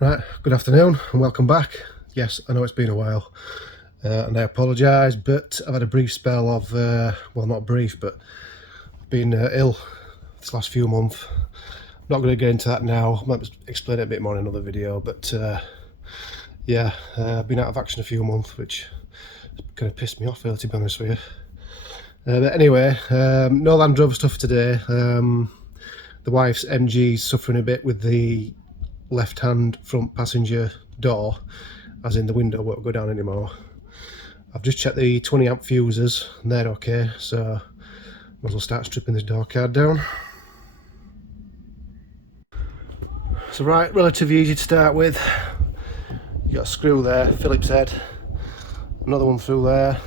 Right, good afternoon and welcome back. Yes, I know it's been a while and I apologise, but I've had a brief spell of, well, not brief, but been ill this last few months. I'm not going to get into that now. I might explain it a bit more in another video, but yeah, I've been out of action a few months, which kind of pissed me off, really, to be honest with you. But anyway, no Land Rover stuff today. The wife's MG's suffering a bit with the left-hand front passenger door, as in the window won't go down anymore. I've just checked the 20 amp fuses and they're okay, so might as well start stripping this door card down. So right, relatively easy to start with. You got a screw there, Phillips head, another one through there.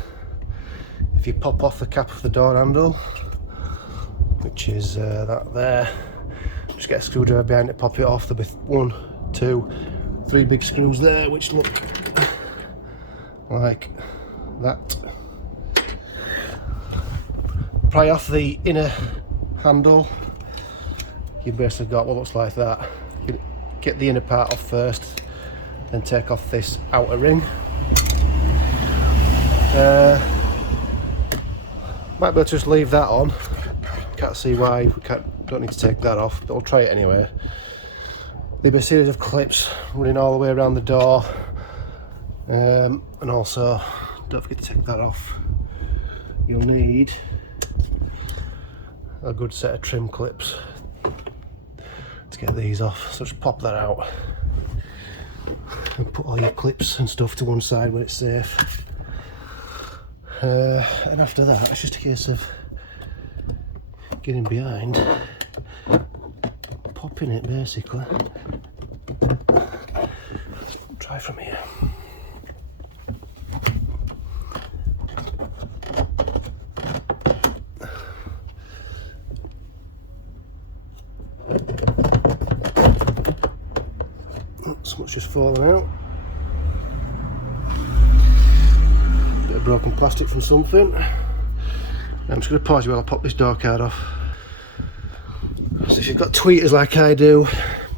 If you pop off the cap of the door handle, which is that there, just get a screwdriver behind it, pop it off. There'll be 1, 2, 3 big screws there, which look like that. Pry off the inner handle. You've basically got what looks like that. You get the inner part off first, then take off this outer ring. Might be able to just leave that on. Can't see why we don't need to take that off, but we'll try it anyway. There'll be a series of clips running all the way around the door, and also don't forget to take that off. You'll need a good set of trim clips to get these off, so just pop that out and put all your clips and stuff to one side where it's safe. And after that, it's just a case of getting behind, popping it basically. Try from here. So much just falling out. Bit of broken plastic from something. I'm just going to pause you while I pop this door card off. So if you've got tweeters like I do,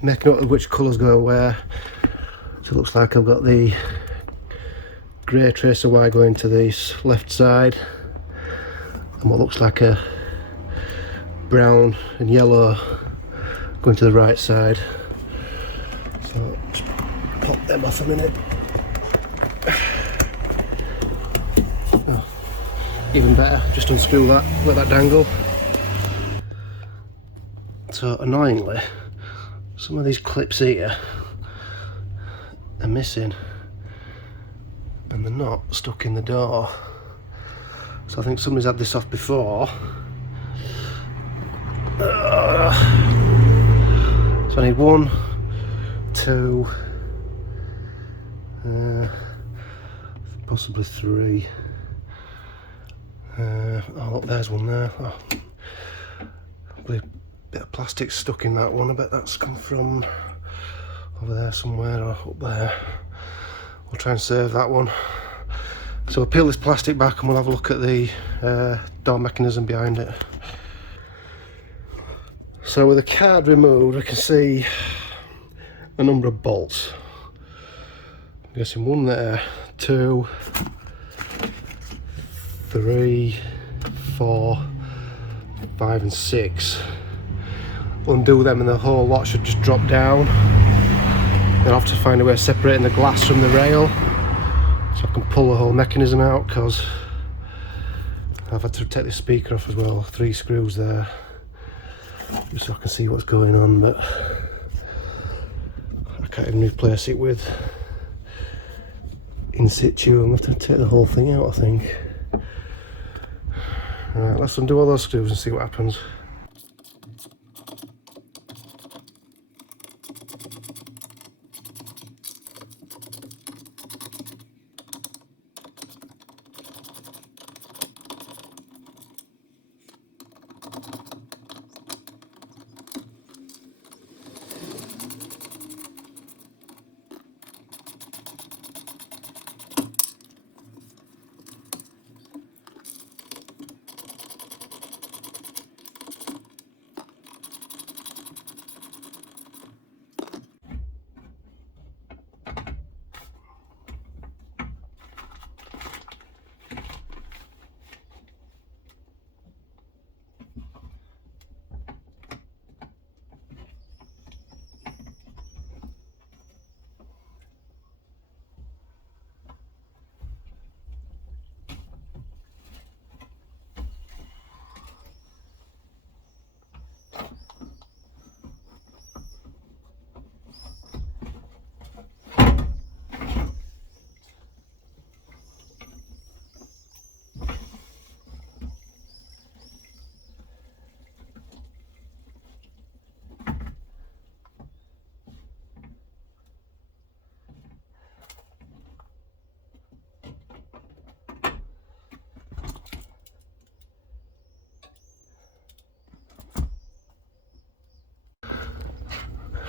make note of which colours go where. So it looks like I've got the grey tracer wire going to this left side, and what looks like a brown and yellow going to the right side. So just pop them off a minute. Oh, even better, just unscrew that, let that dangle. So annoyingly, some of these clips here are missing and they're not stuck in the door. So I think somebody's had this off before. So I need 1, 2, possibly 3. Oh look, there's one there. Oh. A bit of plastic stuck in that one. I bet that's come from over there somewhere or up there. We'll try and save that one. So we'll peel this plastic back and we'll have a look at the door mechanism behind it. So with the card removed, I can see a number of bolts. I'm guessing 1 there, 2, 3, 4, 5 and 6. Undo them and the whole lot should just drop down. Then I'll have to find a way of separating the glass from the rail so I can pull the whole mechanism out, because I've had to take the speaker off as well. 3 screws there, just so I can see what's going on, but I can't even replace it with in situ. I'm going to have to take the whole thing out, I think. Right, let's undo all those screws and see what happens.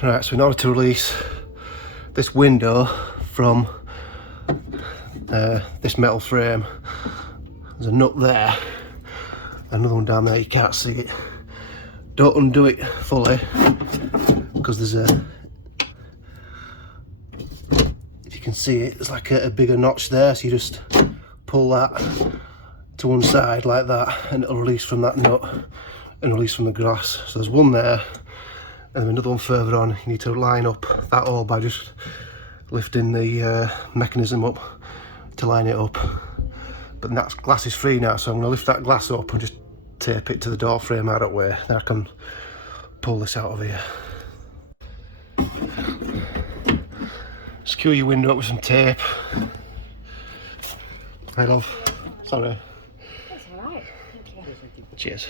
Right, so in order to release this window from this metal frame, there's a nut there, another one down there, you can't see it. Don't undo it fully, because there's a, if you can see it, there's like a bigger notch there, so you just pull that to one side like that and it'll release from that nut and release from the grass. So there's one there and then another one further on. You need to line up that all by just lifting the mechanism up to line it up. But that glass is free now, so I'm going to lift that glass up and just tape it to the door frame out that way. Then I can pull this out of here. Secure your window up with some tape. Hey love, sorry. That's alright, thank you. Cheers.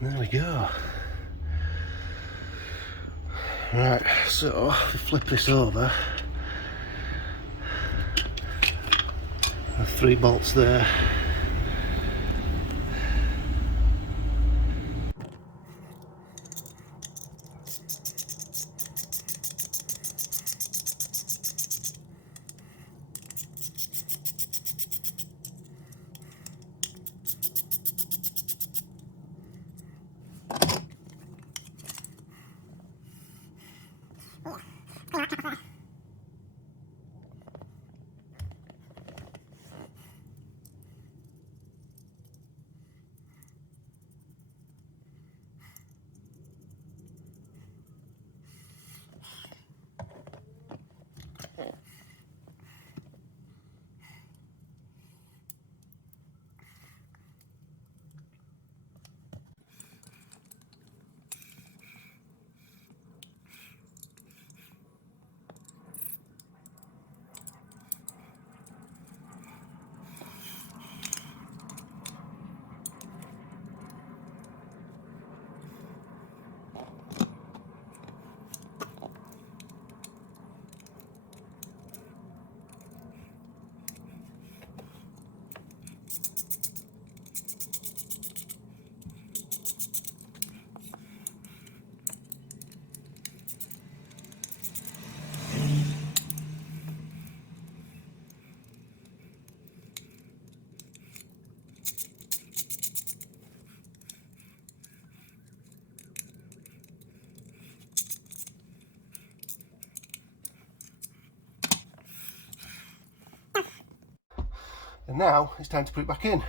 There we go. Right, so if we flip this over, the 3 bolts there. And now it's time to put it back in.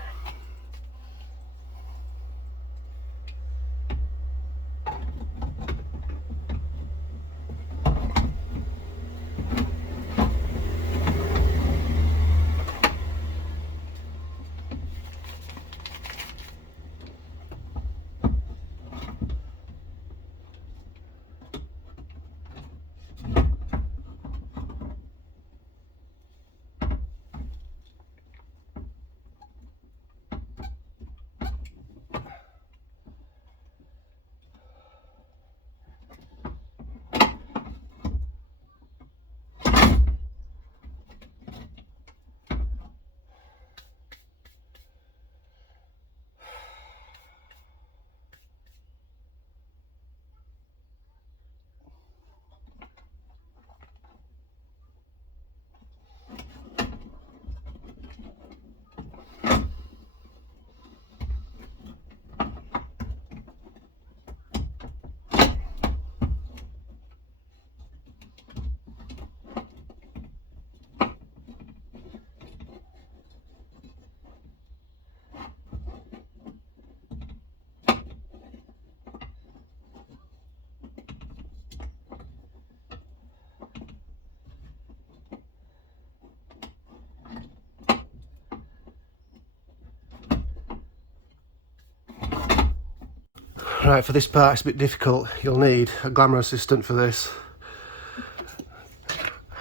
Right, for this part it's a bit difficult. You'll need a glamour assistant for this.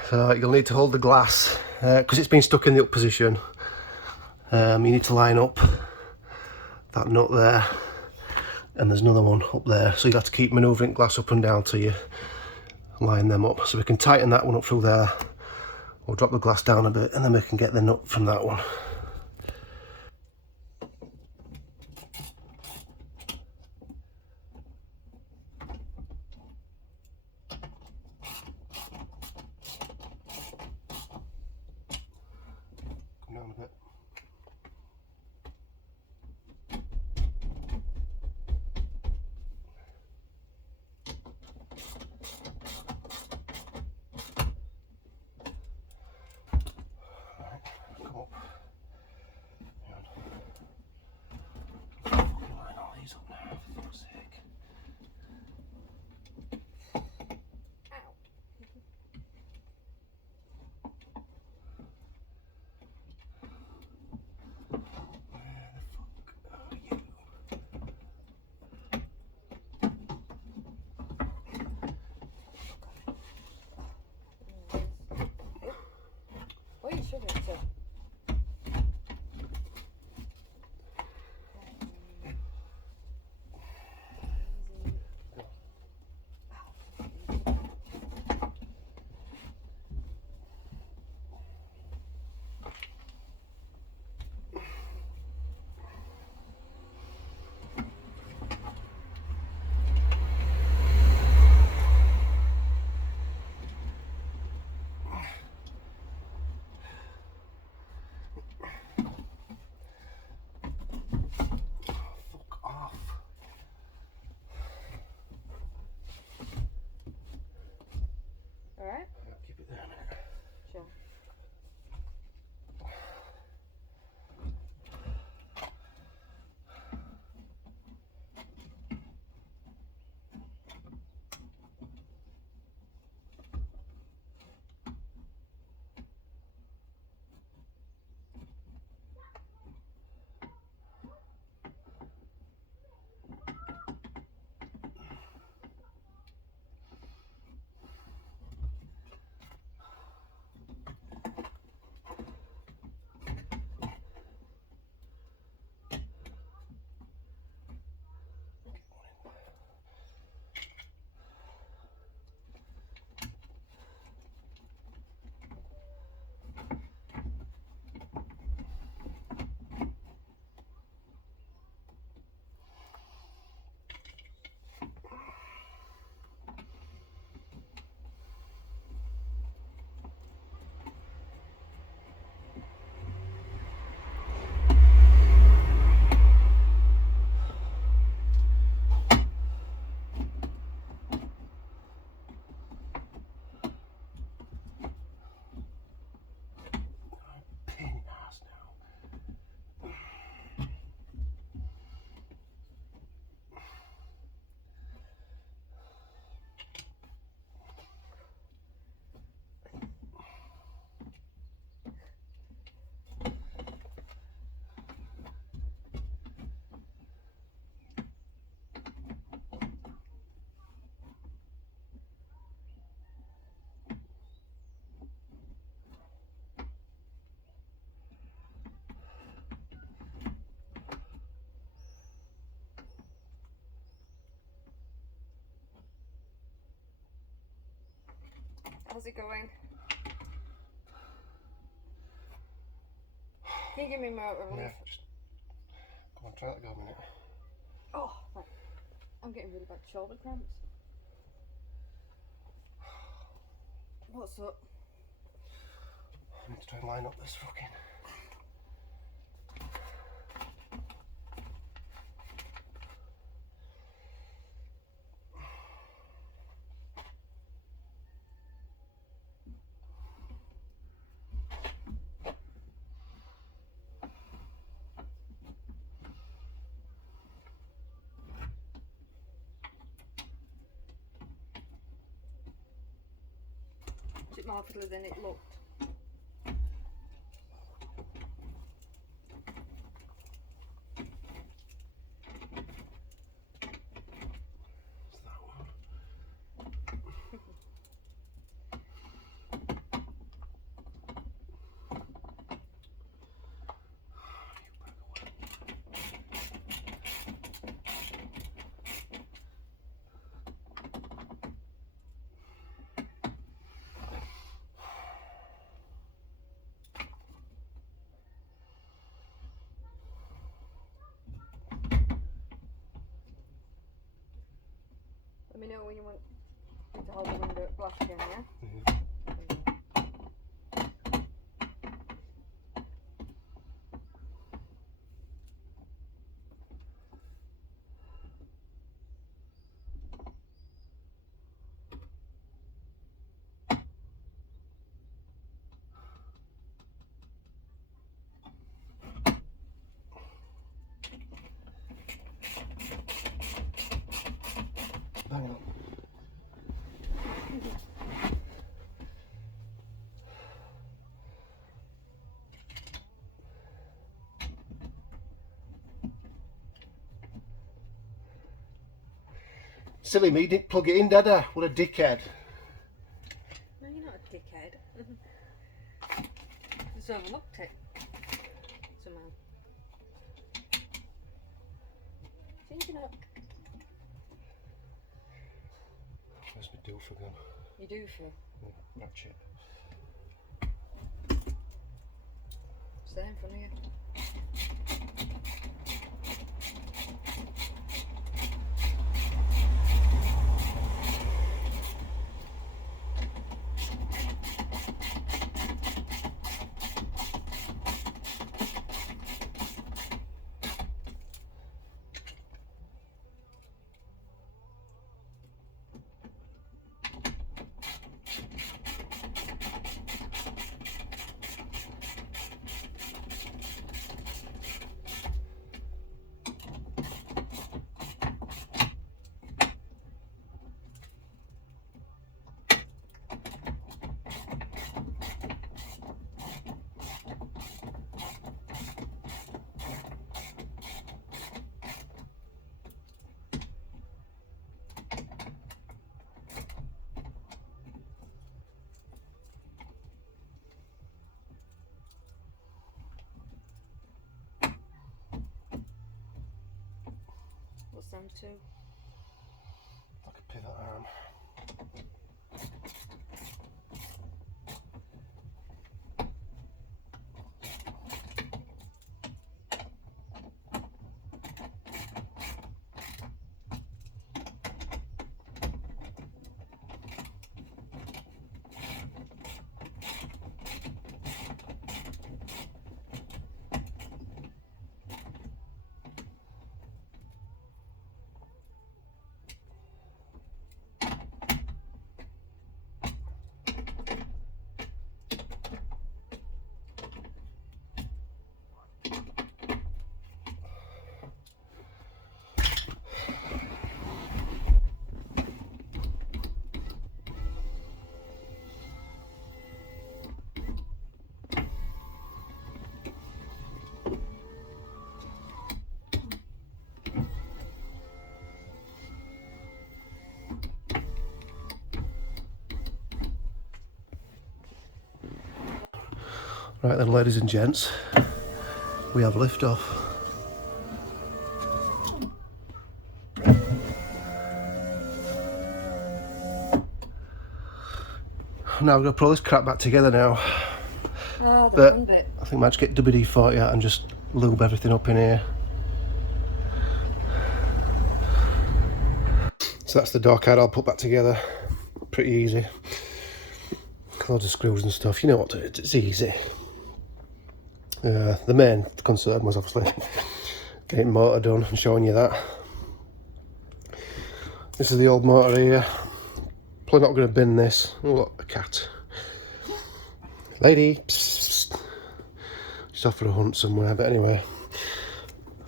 So you'll need to hold the glass, because it's been stuck in the up position. You need to line up that nut there, and there's another one up there. So you have to keep manoeuvring glass up and down till you line them up. So we can tighten that one up through there, or drop the glass down a bit, and then we can get the nut from that one. Come down a bit. What are you sugar to? Alright? Yeah, keep it there a minute. Sure. Pain in the ass now. How's it going? Can you give me more relief? Yeah, just come on, try that go a minute. Oh, right. I'm getting really bad shoulder cramps. What's up? I need to try and line up this fucking. Is it more fiddly than it looked? It's that one. me know when you want me to hold the window glass again, yeah? Hang on. Silly me, didn't plug it in, did I? What a dickhead. No, you're not a dickhead. Just overlooked it. Somehow. Thinking up. Where's my doofer gone? You do feel. Ratchet. It's there in front of you. What's them two? Like a pivot arm. Right then, ladies and gents, we have lift off. Now we're going to pull this crap back together now. Oh, the But fun bit. I think I might just get WD-40 out and just lube everything up in here. So that's the door card I'll put back together. Pretty easy. Loads of screws and stuff, you know what to do, it's easy. The main concern was obviously getting motor done and showing you that. This is the old motor here. Probably not going to bin this. Oh look, a cat. Lady! Psst. She's off for a hunt somewhere, but anyway.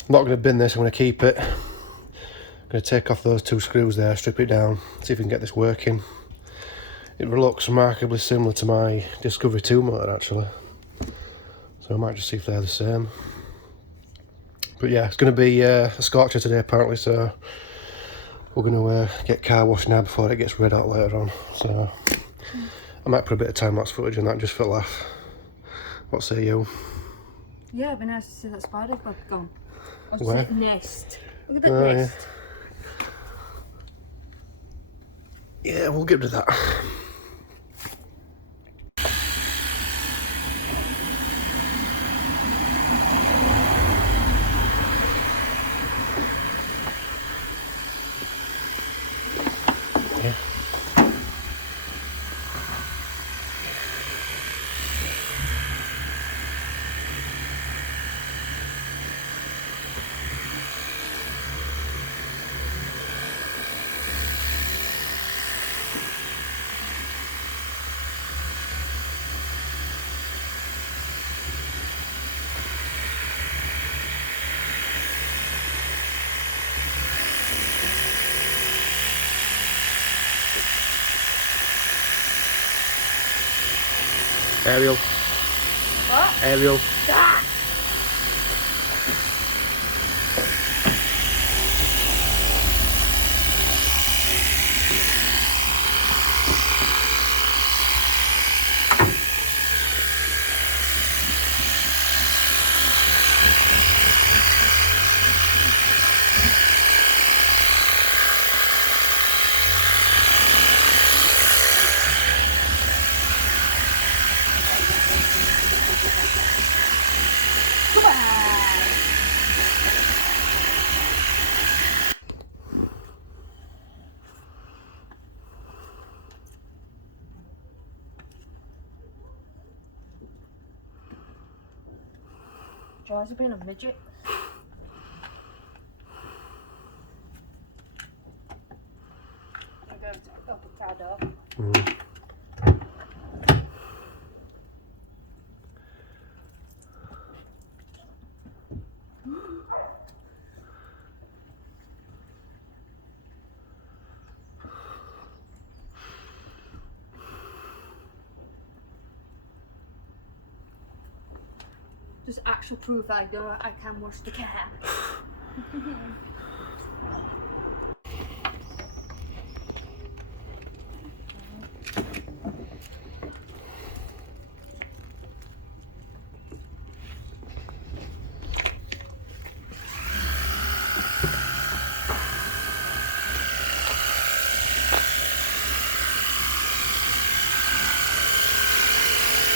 I'm not going to bin this, I'm going to keep it. I'm going to take off those two screws there, strip it down, see if we can get this working. It looks remarkably similar to my Discovery 2 motor actually. So I might just see if they're the same. But yeah, it's going to be a scorcher today apparently, so we're going to get car wash now before it gets red hot later on. So I might put a bit of time-lapse footage on that just for a laugh. What say you? Yeah, it'd be nice to see that spider web gone. Or just Where? that nest. Look at that nest. Yeah, we'll get rid of that. Aerial. What? Aerial. Ah! Come on! Joy's being a midget. I'm going to open the car door. Just actual proof that I can wash the car.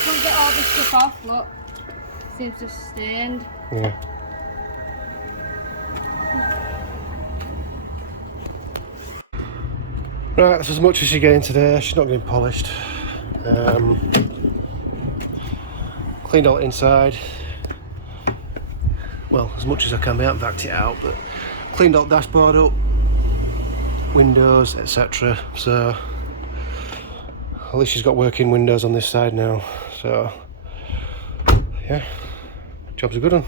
Can't get all this stuff off, look. Seems just stained. Yeah. Right, that's as much as she's getting today. She's not getting polished. Cleaned all inside. Well, as much as I can be. I haven't vacuumed it out, but cleaned all the dashboard up, windows, etc. So at least she's got working windows on this side now. So yeah, job's a good one.